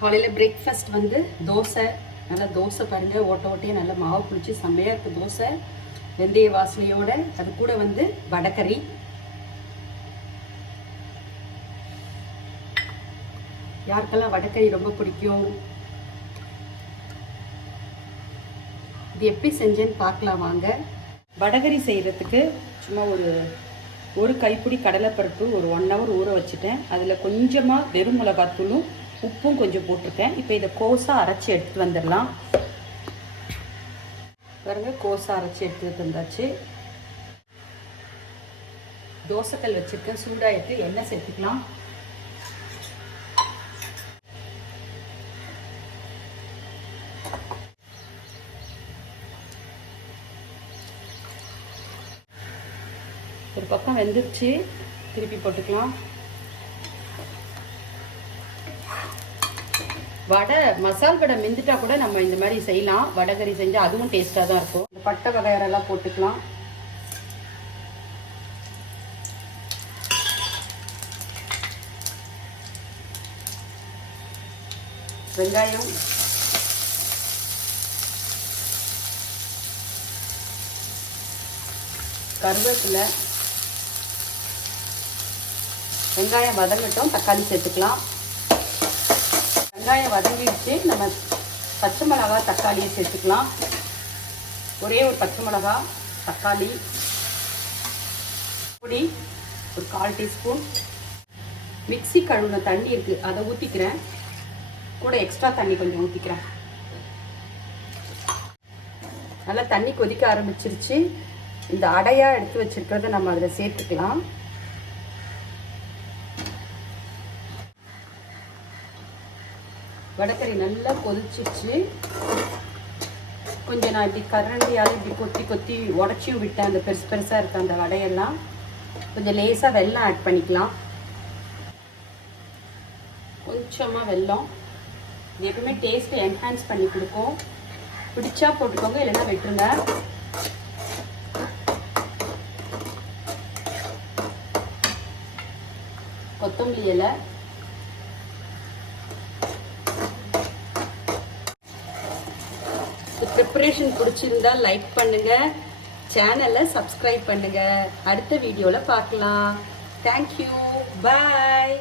காலையில் பிரேக்ஃபாஸ்ட் வந்து தோசை. நல்லா தோசை பாருங்கள் ஓட்ட ஓட்டையே நல்லா மாவு பிடிச்சி செம்மையாக இருக்குது தோசை. வெந்தய வாசனையோட அது கூட வந்து வடகறி. யாருக்கெல்லாம் வடகறி ரொம்ப பிடிக்கும்? இது எப்படி செஞ்சேன்னு பார்க்கலாம் வாங்க. வடகறி செய்கிறதுக்கு சும்மா ஒரு ஒரு கைப்பிடி கடலைப்பருப்பு ஒரு ஒன் ஹவர் ஊற வச்சுட்டேன். அதில் கொஞ்சமாக வெறும் மிளகாத்தூளும் உப்பும் கொஞ்சம் போட்டிருக்கேன். இப்போ இதை கோஸாக அரைச்சி எடுத்துகிட்டு வந்துடலாம். பாருங்க கோஸாக அரைச்சி எடுத்துகிட்டு வந்தாச்சு. தோசைக்கல் வச்சுருக்கேன் சூடாயிட்டு எண்ணெய் சேர்த்துக்கலாம். ஒரு பக்கம் வெந்துருச்சு. திருப்பி போட்டுக்கலாம். வடை மசால் வடை மிந்துட்டா கூட நம்ம இந்த மாதிரி செய்யலாம். வடகறி செஞ்சால் அதுவும் டேஸ்ட்டாக தான் இருக்கும். இந்த பட்டை வகையரெல்லாம் போட்டுக்கலாம். வெங்காயம். கருவேப்பிலை. வெங்காயம் வதங்கட்டும் தக்காளி சேர்த்துக்கலாம். வெங்காயம் வதங்கிடுச்சு. நம்ம பச்சை மிளகா தக்காளியை சேர்த்துக்கலாம். ஒரே ஒரு பச்சை மிளகா தக்காளி பொடி ஒரு கால் டீஸ்பூன். மிக்ஸி கழுவுன தண்ணி இருக்குது அதை ஊற்றிக்கிறேன் கூட எக்ஸ்ட்ரா தண்ணி கொஞ்சம் ஊற்றிக்கிறேன் நல்லா தண்ணி கொதிக்க ஆரம்பிச்சிருச்சு. இந்த அடையாக எடுத்து வச்சிருக்கிறத நம்ம அதில் சேர்த்துக்கலாம். வடக்கறி நல்லா கொதிச்சிச்சு. கொஞ்சம் நான் இப்படி கரண்டியால் இப்படி கொத்தி கொத்தி உடச்சியும் விட்டேன். அந்த பெருசு பெருசாக இருக்க அந்த வடையெல்லாம். கொஞ்சம் லேசாக வெல்லம் ஆட் பண்ணிக்கலாம். கொஞ்சமாக வெல்லம். இது எப்பவுமே டேஸ்ட்டை என்ஹான்ஸ் பண்ணி கொடுக்கும். பிடிச்சா போட்டுக்கோங்க இல்லைன்னா விட்டுருங்க. கொத்தமல்லி இலை. ப்ரிப்பரேஷன் பிடிச்சிருந்தா லைக் பண்ணுங்க. சேனலை சப்ஸ்கிரைப் பண்ணுங்க. அடுத்த வீடியோவில் பார்க்கலாம். Thank you bye